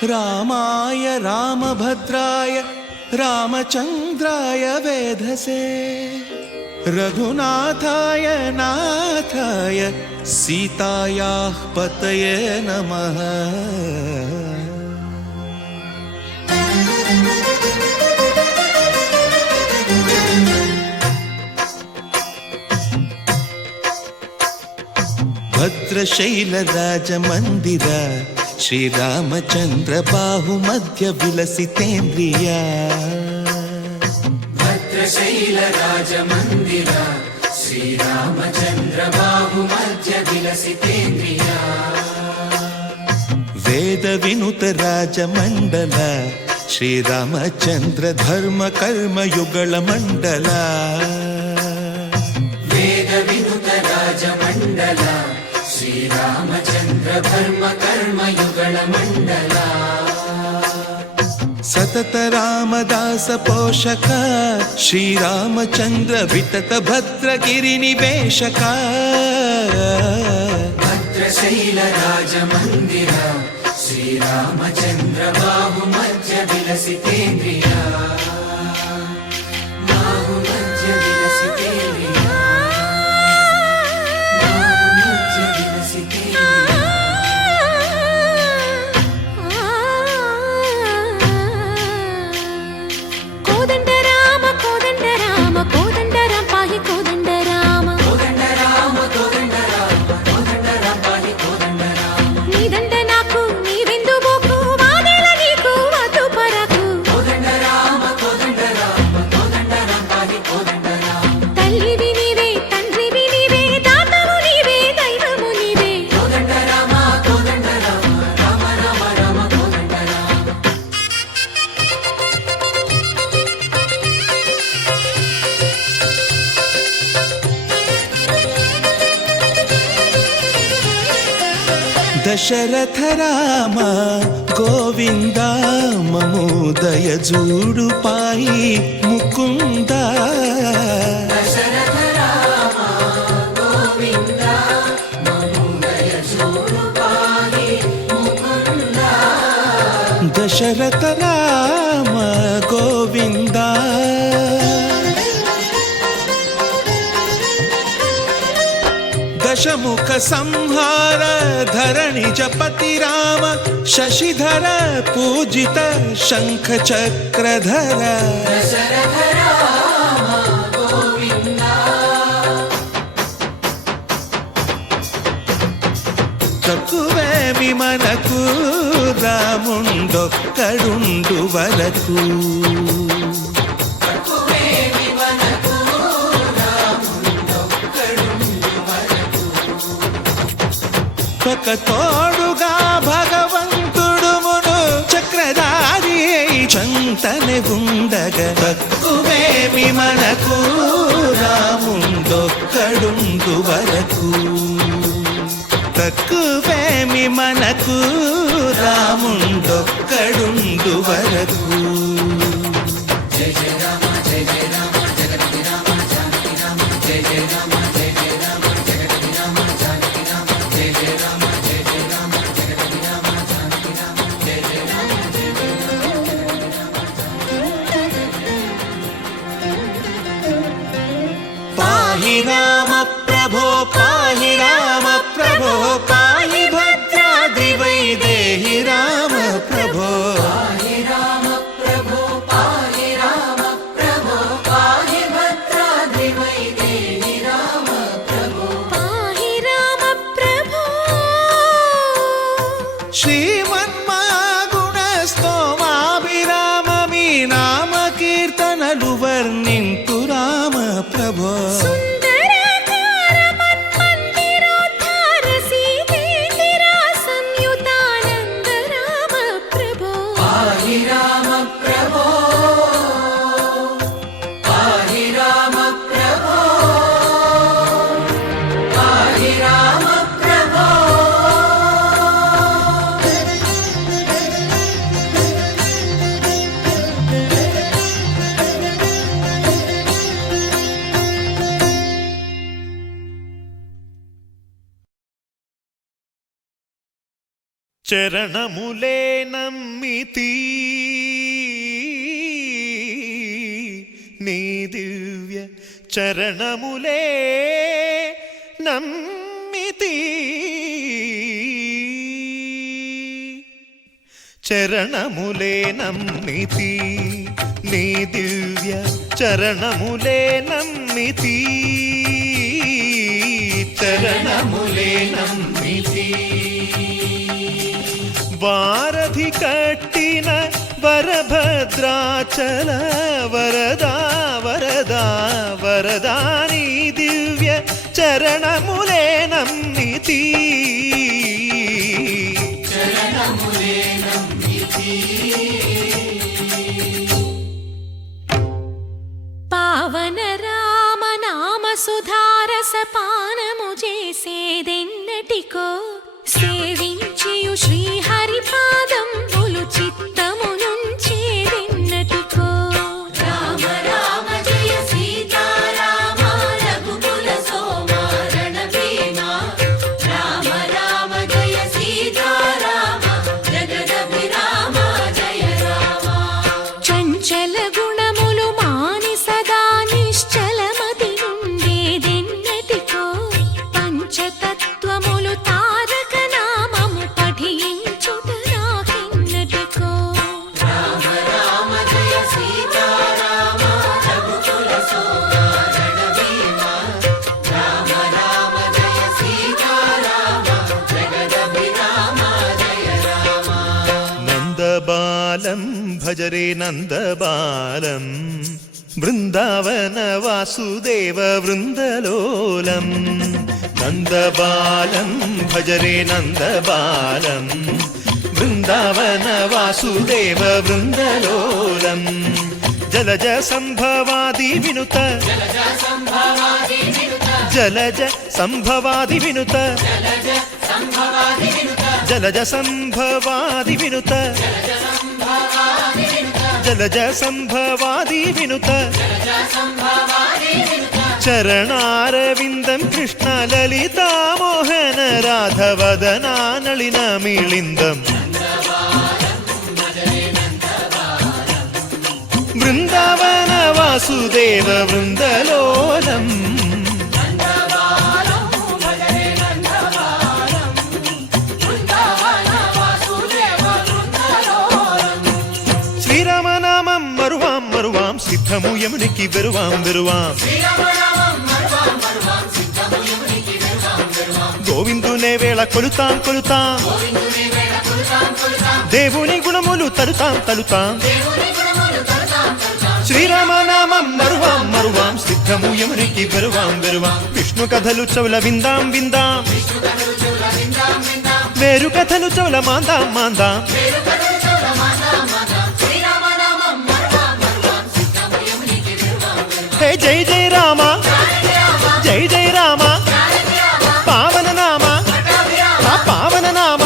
रामाय रामभद्राय रामचन्द्राय वेधसे रघुनाथाय नाथाय सीतायाः पतये नमः। भद्रशैलराजमन्दिर श्रीरामचन्द्र बाहुमध्य विलसितेन्द्रिया। भद्रशैलराजमन्दिर श्रीरामचन्द्र बाहुमध्य विलसितेन्द्रिया। वेदविनुत राजमण्डल श्रीरामचन्द्र धर्म कर्म युगल मण्डल। वेदविनुत राजमण्डल श्रीरामचन्द्र धर्म कर्म युगल मण्डल। सतत रामदास पोषक श्रीरामचन्द्र वितत भद्रगिरि निवेशक। भद्रशैल राजमन्दिर श्रीरामचन्द्र बाहुमध्य विलसितेन्द्रिया। बाहुमध्य विलसितेन्द्रिया। बाहुमध्य विलसितेन्द्रिया। कोदंड राम कोदंड राम कोदंड राम पाहि कोदंड राम। कोदंड राम कोदंड राम कोदंड राम पाहि कोदंड राम। नीदंड नाकु नीविंदु बोकु वादेल नीकु वतु परकु। कोदंड राम पाहि कोदंड राम। तल्लिवि नीवे तंड्रिवि नीवे दातवु नीवे दैवमु नीवे। कोदंड राम राम राम राम कोदंड राम। दशरथ राम गोविंद ममोदय जूडु पाई मुकुंद। दशरथ राम गोविंद ममोदय जूडु पाहि मुकुंद। दशरथ राम गोविंद दशमुख संहार धरणि जपति राम शशिधर पूजित शंख चक्रधर। दशरथ राम गोविंद। తక్కువేమి మనకు రాముండొక్కడుండు వరకు। తక్కువేమి మనకు రాముండొక్కడుండు వరకు। ఒక తోడుగా భగవంతుడు మును చక్రధారి చంతనే ఉండగా తక్కువేమి మనకు రాముండొక్కడుండు వరకు। తక్కువేమి మనకు రాముండొక్కడుండు వరకు। జయ జయ రామ జయ జయ రామ జగతి రామ జానకి రామ జయ జయ రామ జయ జయ రామ జగతి రామ జానకి రామ జయ జయ రామ జయ జయ రామ జగతి రామ జానకి రామ జయ జయ రామ జయ జయ రామ। పాహి రామ ప్రభో పాహి రామ ప్రభో పాహి భద్రాద్రి వైదేహి రామ ప్రభో। పాహి రామ ప్రభో పాహి రామ ప్రభో పాహి భద్రాద్రి వైదేహి రామ ప్రభో। पाहि राम प्रभो। శ్రీమన్మాగుణ స్తోమాభిరామ మీ నామ కీర్తనలు వర్ణింతు రామ ప్రభో। सुन्दराकार मन्मन्दिरोद्धार सीतेन्दिरा संयुतानन्द राम प्रभो। पाहि राम प्रभो पाहि राम प्रभो पाहि राम प्रभो। చరణములే నమ్మితి నీ దివ్య చరణములే నమ్మితి చరణములే నమ్మితి నీ దివ్య చరణములే నమ్మితి చరణములే నమ్మితి వారధి కట్టిన వరభద్రాచల వరదా వరదా వరదాని దివ్య చరణములే నమ్మితి చరణములే నమ్మితి పావన రామ నామ సుధారస పానము చేసేదెన్నటికో సేవించియు శ్రీహరి పాదంబులు చిత్తము నుంచేదెన్నటికో రామ రామ జయ సీతారామ రఘుకుల సోమ రణభీమ రామ రామ జయ సీతారామ జగదభిరామ జయ రామ చంచల గుణములు మాని సదా నిశ్చలమతి ఉండేదెన్నటికో పంచతత్వములు తారక నామము పఠించుట నాకెన్నటికో రామ రామ జయ సీతారామ రఘుకుల సోమ రణభీమ రామ రామ జయ సీతారామ జగదభిరామ జయ రామ నందబాలం భజరే నందబాలం బృందావన వాసుదేవ వృందలోలం నందబాలం భజరే నందబాలం బృందావన వాసుదేవ వృందలోలం జలజ సంభవాది వినుత జలజ సంభవాది వినుత జలజ సంభవాది వినుత జలజ సంభవాది వినుత జలజ సంభవాది వినుత జలజ సంభవాది వినుత జలజ సంభవాది వినుత జలజ సంభవాది వినుత చరణారవిందం కృష్ణ లలితా మోహన రాధవదనా నళిన మిళిందం బృందావన వాసుదేవ వృందలోలం శ్రీరామనామం మరువాం మరువాం సిద్ధము యమునికి వెరువాం వెరువాం గోవిందునే వేళ కొలుతాం కొలుతాం దేవుని గుణములు తలుతాం తలుతాం శ్రీరామనామం మరువాం మరువాం సిద్ధము యమునికి వెరువాం వెరువాం విష్ణు కథలు చెవుల విందాం విందాం వేరు కథలు చెవుల మాందాం మాందాం హే జై జై రామ జై జై రామ పావన నామ ఆ పావన నామ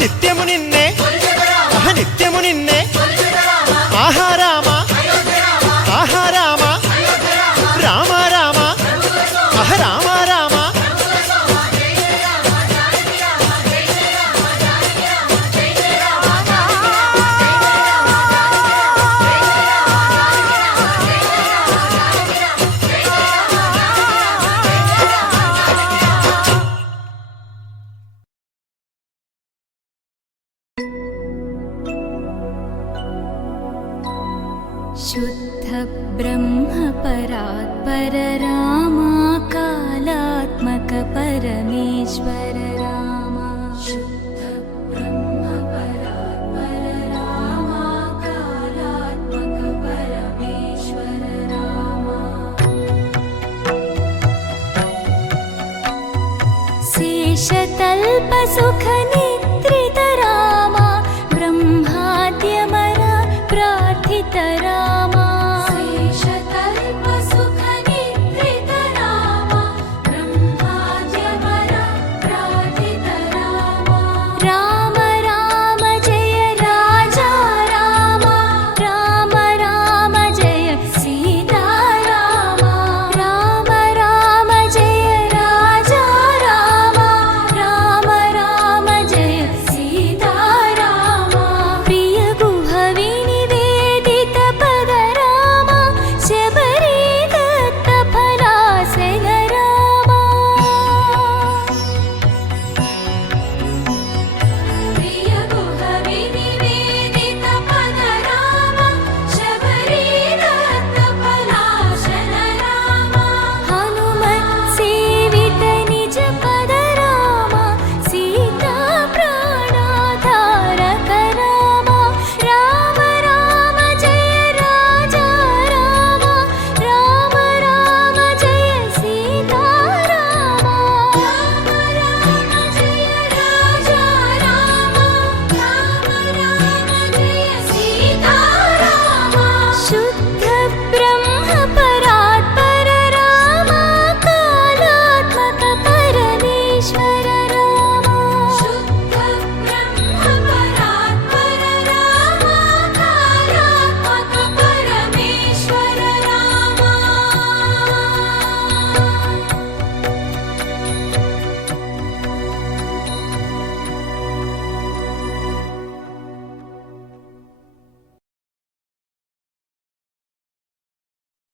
నిత్యము నిన్నే నిత్యము నిన్నే ఆహారామ ఆహారామ రామ రామ అహ రామ రామ शुद्ध ब्रह्म परात्पर रामा कालात्मक परमेश्वर रामा शुद्ध ब्रह्म परात्पर रामा कालात्मक परमेश्वर रामा शेषतल्प सुख निद्रित रामा ब्रह्माद्यमर प्रार्थित रामा शेषतल्प सुख निद्रित रामा ब्रह्माद्यमर प्रार्थित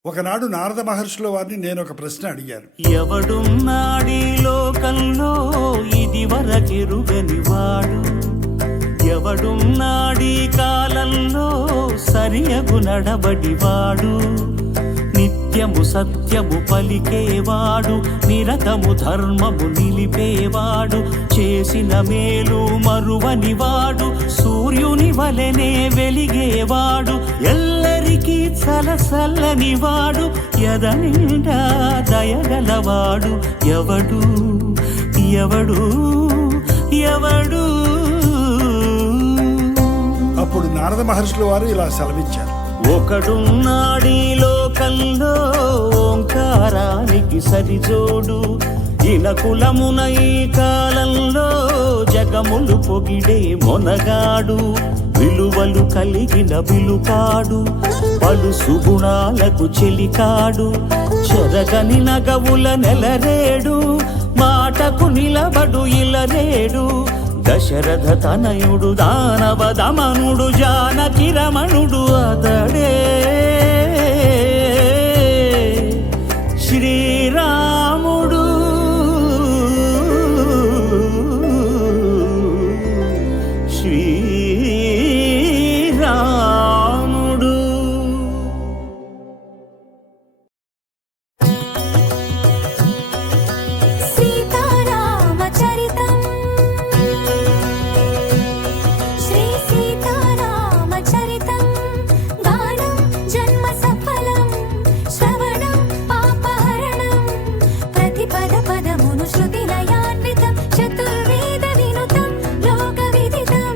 ఒకనాడు నారద మహర్షుల వారిని నేను ఒక ప్రశ్న అడిగాను. ఎవడున్నాడీ లోకంలో ఇది వరకెరుగని వాడు, ఎవడున్నాడీ కాలంలో సరియగు నడబడివాడు, నిత్యము సత్యము పలికేవాడు, నిరతము ధర్మము నిలిపేవాడు, చేసిన మేలు మరువనివాడు, సూర్యుని వలెనే వెలిగేవాడు, ఎల్లరికీ చలసల్లనివాడు, ఎదనిండా దయగలవాడు, ఎవడు ఎవడు ఎవడు. అప్పుడు నారద మహర్షుల వారు ఇలా సెలవిచ్చారు. ఒకడున్నాడీ లోకంలో ఓంకారానికి సరిజోడు, ఇనకులమున ఈ కాలంలో జగములు పొగిడే మొనగాడు, విలువలు కలిగిన విలుకాడు, పలు సుగుణాలకు చెలికాడు, చెరగని నగవుల నెలరేడు, మాటకు నిలబడు ఇలరేడు, దశరథ తనయుడు దానవ దమనుడు జానకి రమణుడు అతడే శ్రీరాముడు. శ్రీరాముడు. సీతారామచరితం శ్రీ సీతారామచరితం గానం జన్మ సఫలం శ్రవణం పాపహరణం ప్రతిపద పదమును శృతి లయాన్వితం చతుర్వేద వినుతం లోక విదితం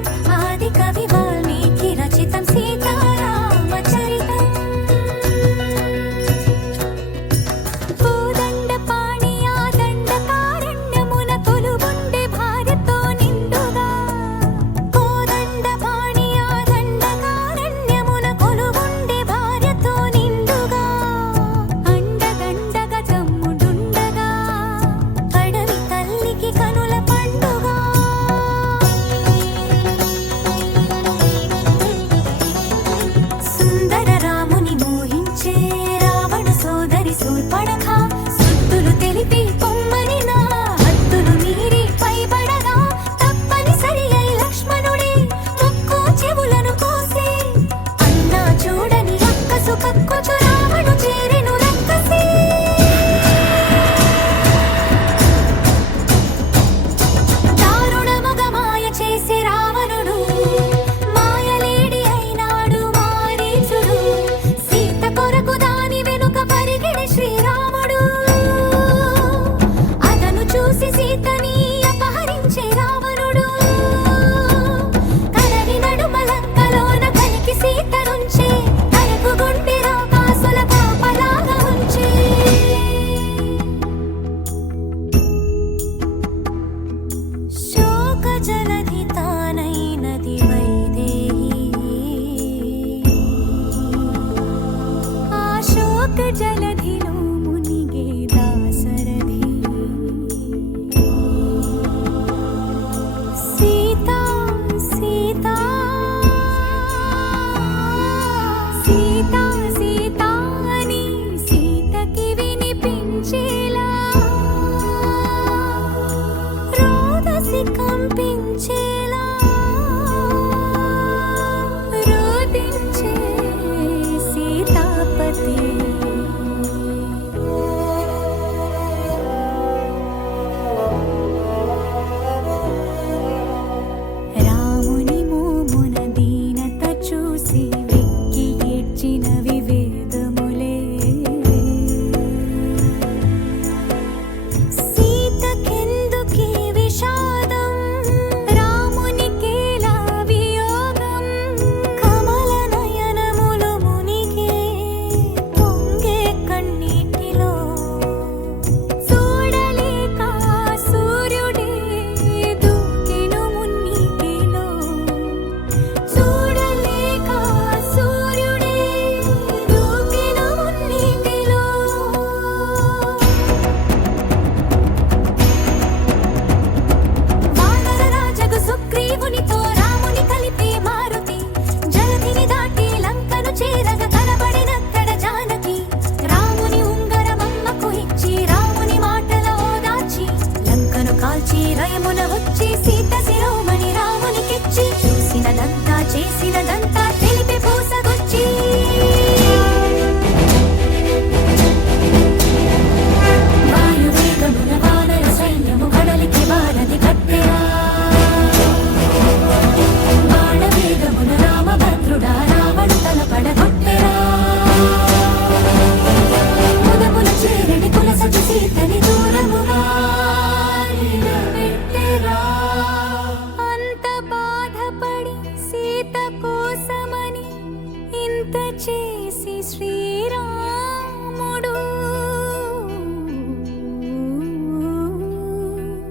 చేసి శ్రీరాముడు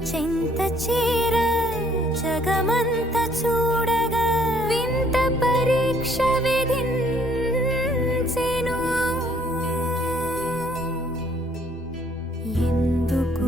చెంత చేర జగమంత చూడగా వింత పరీక్ష విధించెను ఎందుకు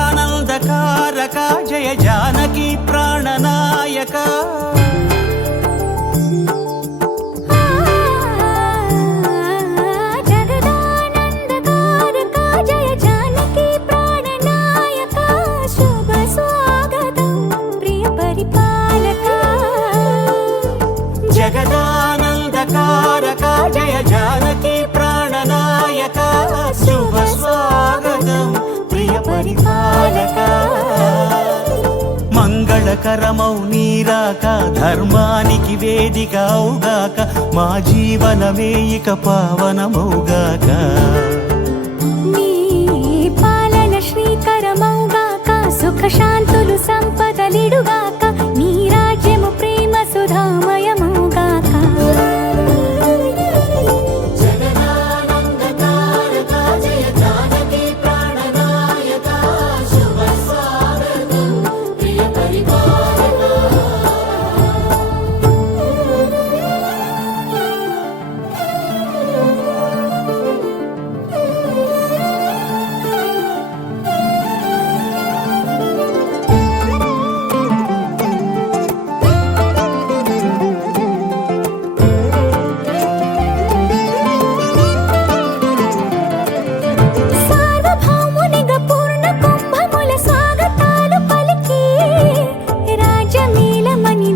జగదానందకారక జయ జానకి ప్రాణనాయక జగదానందకారక జయ జానకి ప్రాణనాయక శుభ స్వాగతం ప్రియ పరిపాలక జగదానందకారక జయ జానకి ప్రాణనాయక శుభ స్వాగతం ప్రియ పరిపాలక మంగళకరమౌ నీరాక ధర్మానికి వేదిక అవుగాక మా జీవనమే ఇక పావనమౌగాక నీ పాలన శ్రీకరమౌగాక సుఖ శాంతులు సంపదలిడుగాక నీ రాజ్యము ప్రేమ సుధామయమౌగాక జగదానందకారక జయ జానకి ప్రాణనాయక శుభ స్వాగతం ప్రియ పరిపాలక సార్వభౌమునిగా పూర్ణ కుంభముల స్వాగతాలు పలికి రాజమేళమణి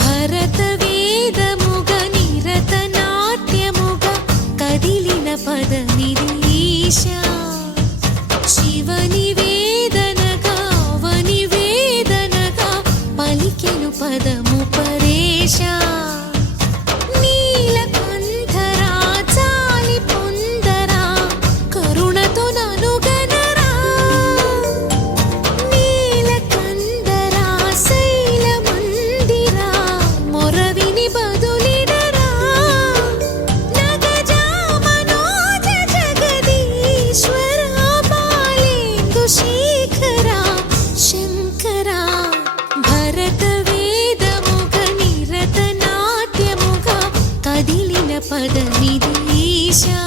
భరత వేదముగ నిరత నాట్యముగ కదిలిన పదమిది ఈశా శివని వేదనగా అవని వేదనగా పలికెను పదము పరేశా నీలకంఠరా చాలి పొందరా కరుణతో ననుగనరా నీలకందరా శైల మందిరా మొరవిని బదులినరా నగజా మనోజ జగదీశ్వర బాలేందు శేఖరా శంకరా భరత వేదముగ నిరత నాట్యముగ కదిలిన పదమిది ఈశా